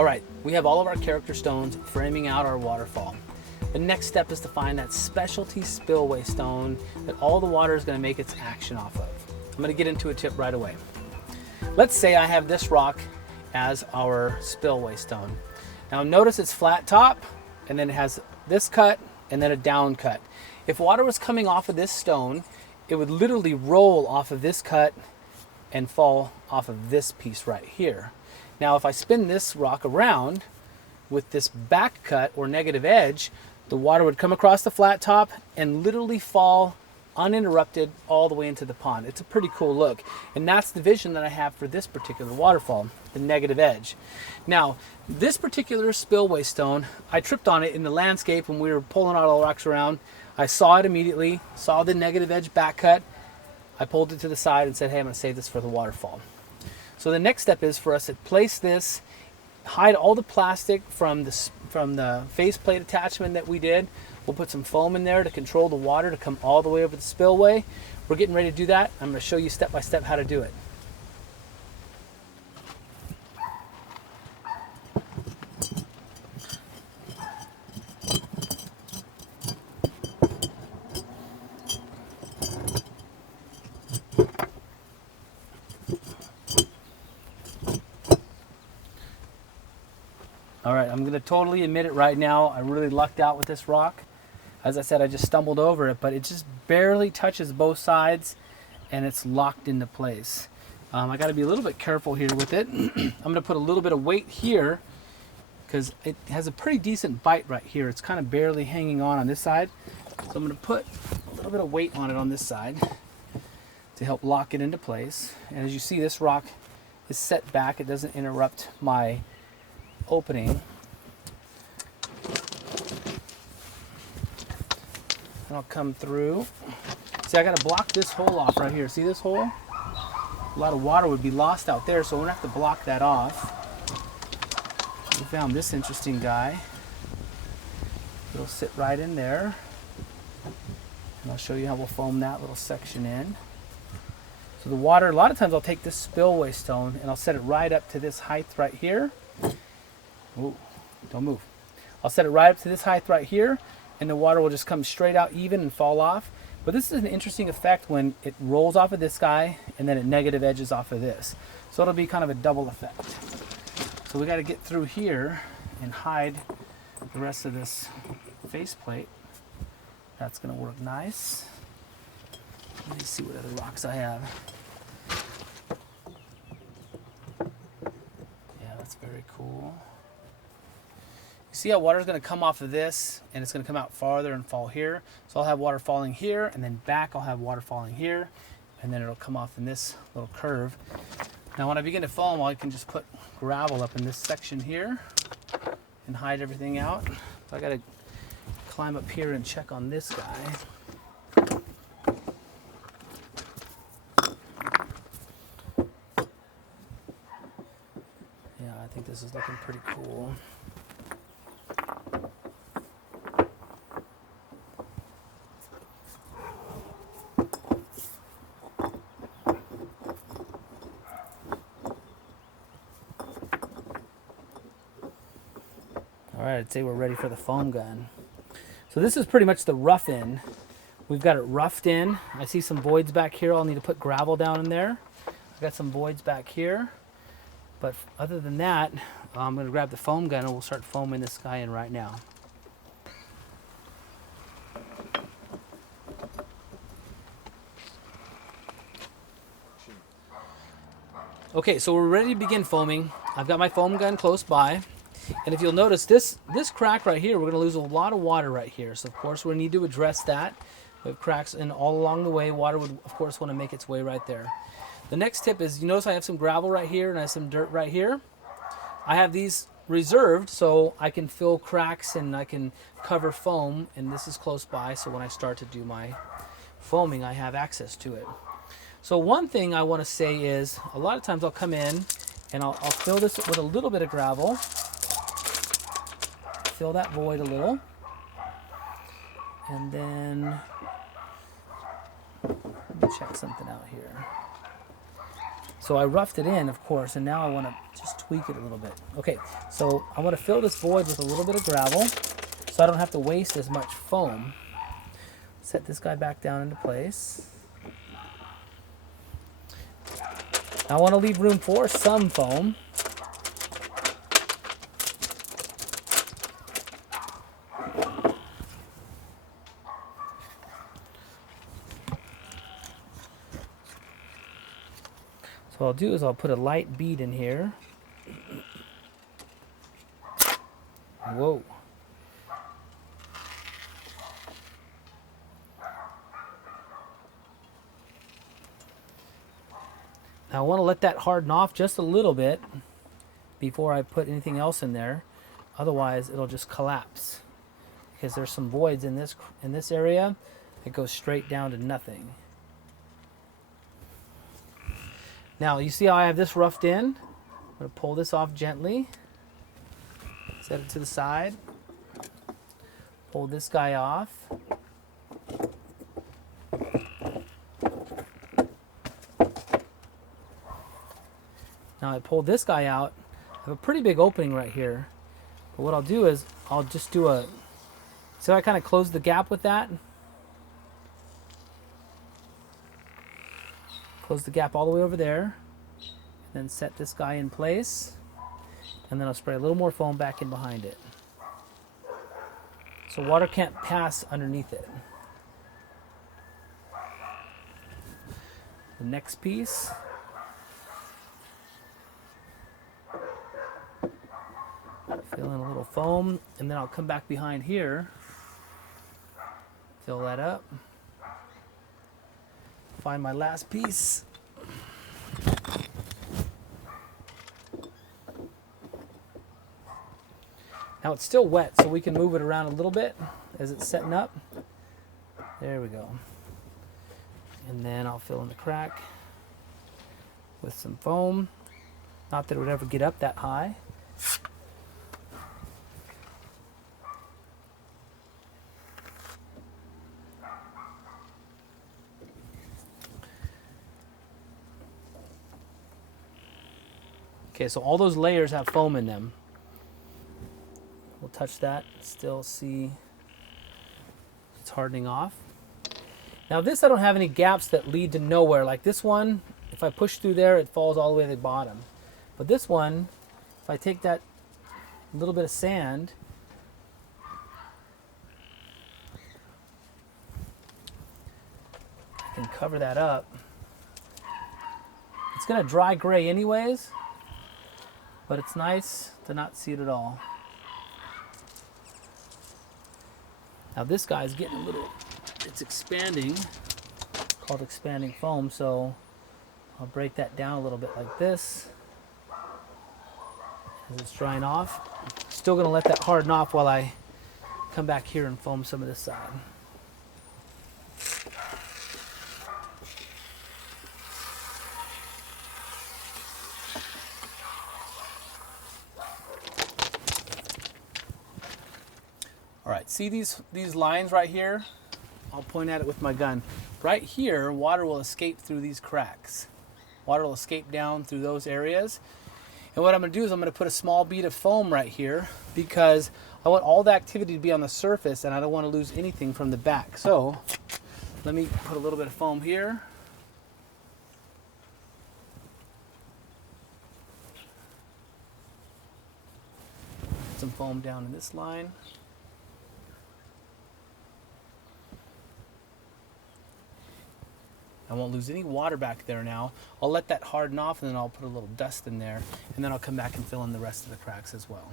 All right, we have all of our character stones framing out our waterfall. The next step is to find that specialty spillway stone that all the water is going to make its action off of. I'm going to get into a tip right away. Let's say I have this rock as our spillway stone. Now notice it's flat top, and then it has this cut and then a down cut. If water was coming off of this stone, it would literally roll off of this cut and fall off of this piece right here. Now if I spin this rock around with this back cut or negative edge, the water would come across the flat top and literally fall uninterrupted all the way into the pond. It's a pretty cool look. And that's the vision that I have for this particular waterfall, the negative edge. Now, this particular spillway stone, I tripped on it in the landscape when we were pulling all the rocks around. I saw it immediately, saw the negative edge back cut. I pulled it to the side and said, hey, I'm going to save this for the waterfall. So the next step is for us to place this, hide all the plastic from the faceplate attachment that we did. We'll put some foam in there to control the water to come all the way over the spillway. We're getting ready to do that. I'm going to show you step by step how to do it. All right, I'm going to totally admit it right now. I really lucked out with this rock. As I said, I just stumbled over it, but it just barely touches both sides and it's locked into place. I got to be a little bit careful here with it. I'm going to put a little bit of weight here because it has a pretty decent bite right here. It's kind of barely hanging on this side. So I'm going to put a little bit of weight on it on this side to help lock it into place. And as you see, this rock is set back. It doesn't interrupt my opening. And I'll come through. See, I got to block this hole off right here. See this hole? A lot of water would be lost out there, so we're going to have to block that off. We found this interesting guy. It'll sit right in there. And I'll show you how we'll foam that little section in. So the water, a lot of times I'll take this spillway stone and I'll set it right up to this height right here. Ooh, don't move. I'll set it right up to this height right here, and the water will just come straight out even and fall off. But this is an interesting effect when it rolls off of this guy and then it negative edges off of this. So it'll be kind of a double effect. So we got to get through here and hide the rest of this faceplate. That's going to work nice. Let me see what other rocks I have. Yeah, that's very cool. You see how water is going to come off of this and it's going to come out farther and fall here. So I'll have water falling here, and then back I'll have water falling here, and then it'll come off in this little curve. Now when I begin to foam, I can just put gravel up in this section here and hide everything out. So I got to climb up here and check on this guy. Yeah, I think this is looking pretty cool. All right, I'd say we're ready for the foam gun. So this is pretty much the rough end. We've got it roughed in. I see some voids back here. I'll need to put gravel down in there. I've got some voids back here. But other than that, I'm going to grab the foam gun and we'll start foaming this guy in right now. Okay, so we're ready to begin foaming. I've got my foam gun close by. And if you'll notice, this crack right here, we're going to lose a lot of water right here. So, of course, we need to address that. We have cracks and all along the way. Water would, of course, want to make its way right there. The next tip is, you notice I have some gravel right here and I have some dirt right here. I have these reserved so I can fill cracks and I can cover foam. And this is close by, so when I start to do my foaming, I have access to it. So one thing I want to say is, a lot of times I'll come in and I'll fill this with a little bit of gravel. Fill that void a little, and then let me check something out here. So I roughed it in, of course, and now I want to just tweak it a little bit. Okay, so I want to fill this void with a little bit of gravel so I don't have to waste as much foam. Set this guy back down into place. Now I want to leave room for some foam. So what I'll do is I'll put a light bead in here. Whoa. Now I want to let that harden off just a little bit before I put anything else in there. Otherwise it'll just collapse because there's some voids in this area that goes straight down to nothing. Now you see how I have this roughed in? I'm going to pull this off gently. Set it to the side. Pull this guy off. Now I pull this guy out. I have a pretty big opening right here. But what I'll do is I'll just do a... So I kind of close the gap with that. Close the gap all the way over there. Then set this guy in place. And then I'll spray a little more foam back in behind it. So water can't pass underneath it. The next piece. Fill in a little foam, and then I'll come back behind here. Fill that up. Find my last piece. Now it's still wet, so we can move it around a little bit as it's setting up. There we go. And then I'll fill in the crack with some foam. Not that it would ever get up that high. Okay, so all those layers have foam in them. We'll touch that, still see it's hardening off. Now this, I don't have any gaps that lead to nowhere. Like this one, if I push through there, it falls all the way to the bottom. But this one, if I take that little bit of sand, I can cover that up. It's gonna dry gray anyways, but it's nice to not see it at all. Now this guy's getting a little, it's expanding, called expanding foam, so I'll break that down a little bit like this as it's drying off. Still gonna let that harden off while I come back here and foam some of this side. All right, see these lines right here? I'll point at it with my gun. Right here, water will escape through these cracks. Water will escape down through those areas. And what I'm gonna do is I'm gonna put a small bead of foam right here because I want all the activity to be on the surface and I don't wanna lose anything from the back. So let me put a little bit of foam here. Put some foam down in this line. I won't lose any water back there now. I'll let that harden off and then I'll put a little dust in there and then I'll come back and fill in the rest of the cracks as well.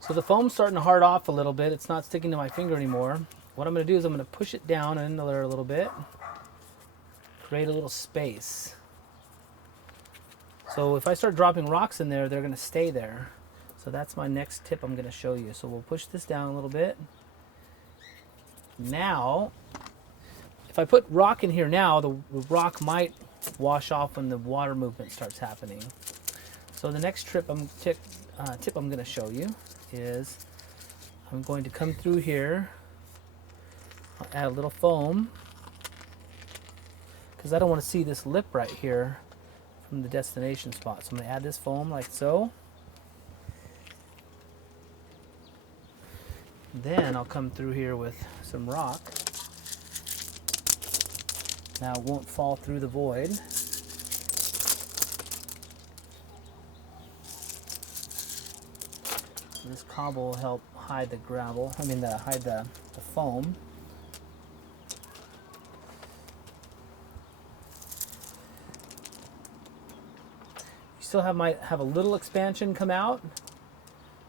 So the foam's starting to hard off a little bit. It's not sticking to my finger anymore. What I'm going to do is I'm going to push it down in there a little bit, create a little space. So if I start dropping rocks in there, they're going to stay there. So that's my next tip I'm going to show you. So we'll push this down a little bit. Now, If I put rock in here now, the rock might wash off when the water movement starts happening. So the next tip I'm going to show you is I'm going to come through here. I'll add a little foam because I don't want to see this lip right here from the destination spot. So I'm going to add this foam like so. Then I'll come through here with some rock. Now it won't fall through the void. This cobble will help hide the gravel, hide the foam. You still might have a little expansion come out,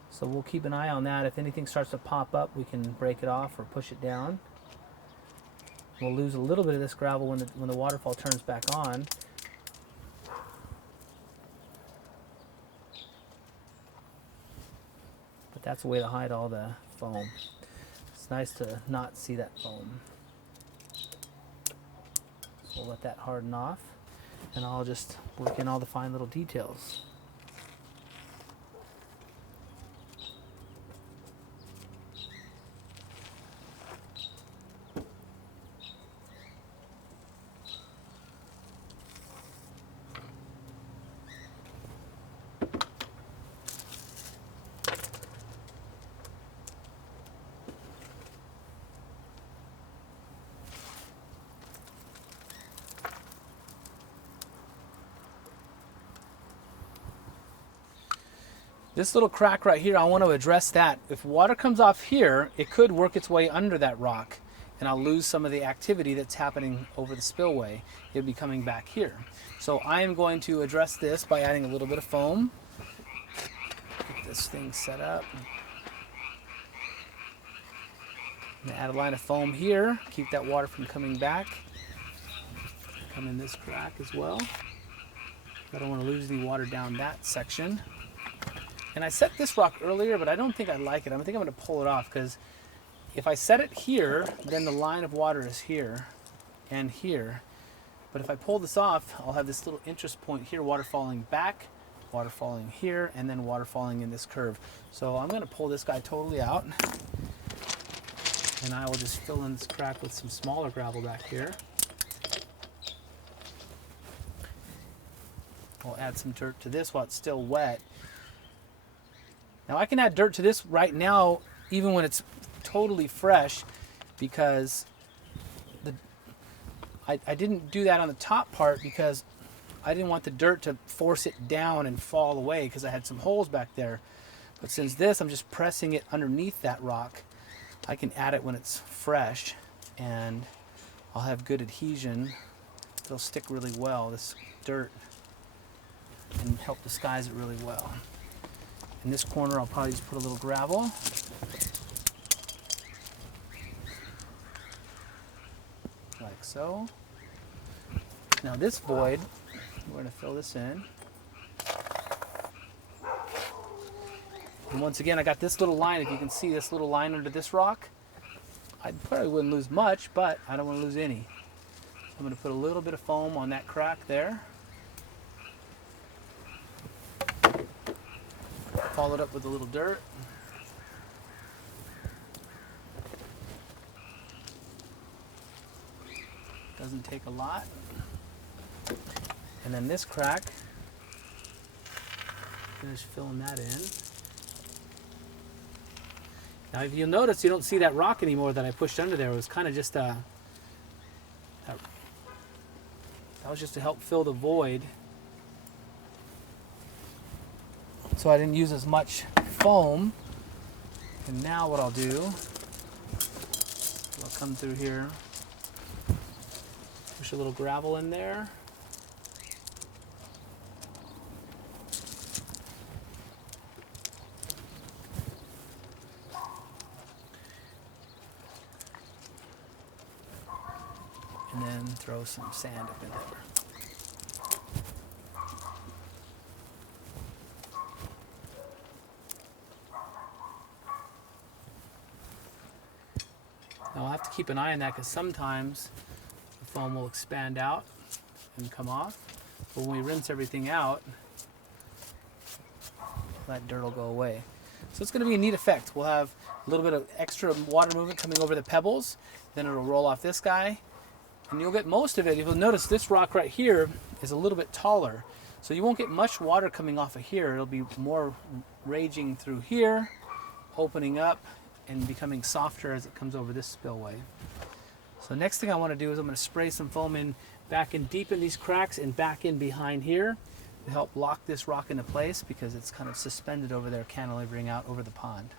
so we'll keep an eye on that. If anything starts to pop up, we can break it off or push it down. We'll lose a little bit of this gravel when the waterfall turns back on. But that's a way to hide all the foam. It's nice to not see that foam. So we'll let that harden off, and I'll just work in all the fine little details. This little crack right here, I want to address that. If water comes off here, it could work its way under that rock, and I'll lose some of the activity that's happening over the spillway. It'll be coming back here. So I am going to address this by adding a little bit of foam. Get this thing set up. I'm going to add a line of foam here, keep that water from coming back. Come in this crack as well. I don't want to lose any water down that section. And I set this rock earlier, but I don't think I like it. I think I'm going to pull it off, because if I set it here, then the line of water is here and here. But if I pull this off, I'll have this little interest point here, water falling back, water falling here, and then water falling in this curve. So I'm going to pull this guy totally out, and I will just fill in this crack with some smaller gravel back here. I'll add some dirt to this while it's still wet. Now I can add dirt to this right now, even when it's totally fresh, because I didn't do that on the top part because I didn't want the dirt to force it down and fall away, because I had some holes back there. But since this, I'm just pressing it underneath that rock, I can add it when it's fresh, and I'll have good adhesion. It'll stick really well, this dirt, and help disguise it really well. In this corner, I'll probably just put a little gravel. Like so. Now this void, we're going to fill this in. And once again, I got this little line. If you can see this little line under this rock, I probably wouldn't lose much, but I don't want to lose any. I'm going to put a little bit of foam on that crack there. Follow it up with a little dirt. Doesn't take a lot. And then this crack, finish filling that in. Now if you'll notice, you don't see that rock anymore that I pushed under there. It was kind of just that was just to help fill the void. So I didn't use as much foam. And now what I'll do, I'll come through here, push a little gravel in there. And then throw some sand up in there. Now I'll have to keep an eye on that, because sometimes foam will expand out and come off. But when we rinse everything out, that dirt will go away. So it's going to be a neat effect. We'll have a little bit of extra water movement coming over the pebbles, then it'll roll off this guy, and you'll get most of it. You'll notice this rock right here is a little bit taller, so you won't get much water coming off of here. It'll be more raging through here, opening up and becoming softer as it comes over this spillway. So next thing I want to do is I'm going to spray some foam in back in deep in these cracks and back in behind here to help lock this rock into place, because it's kind of suspended over there, cantilevering out over the pond.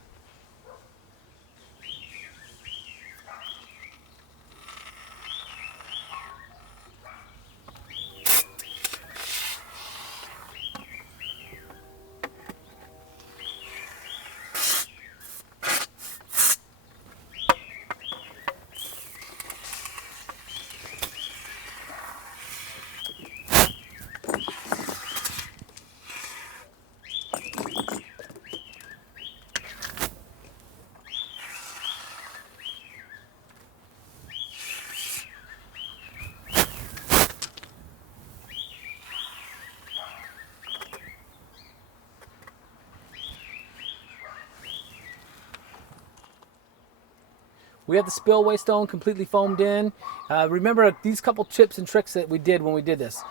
We have the spillway stone completely foamed in. Remember these couple tips and tricks that we did when we did this.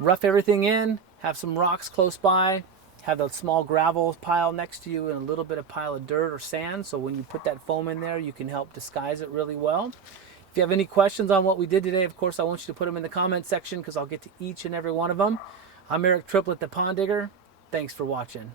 Rough everything in, have some rocks close by, have a small gravel pile next to you and a little bit of pile of dirt or sand, so when you put that foam in there, you can help disguise it really well. If you have any questions on what we did today, of course, I want you to put them in the comment section, because I'll get to each and every one of them. I'm Eric Triplett, the Pond Digger. Thanks for watching.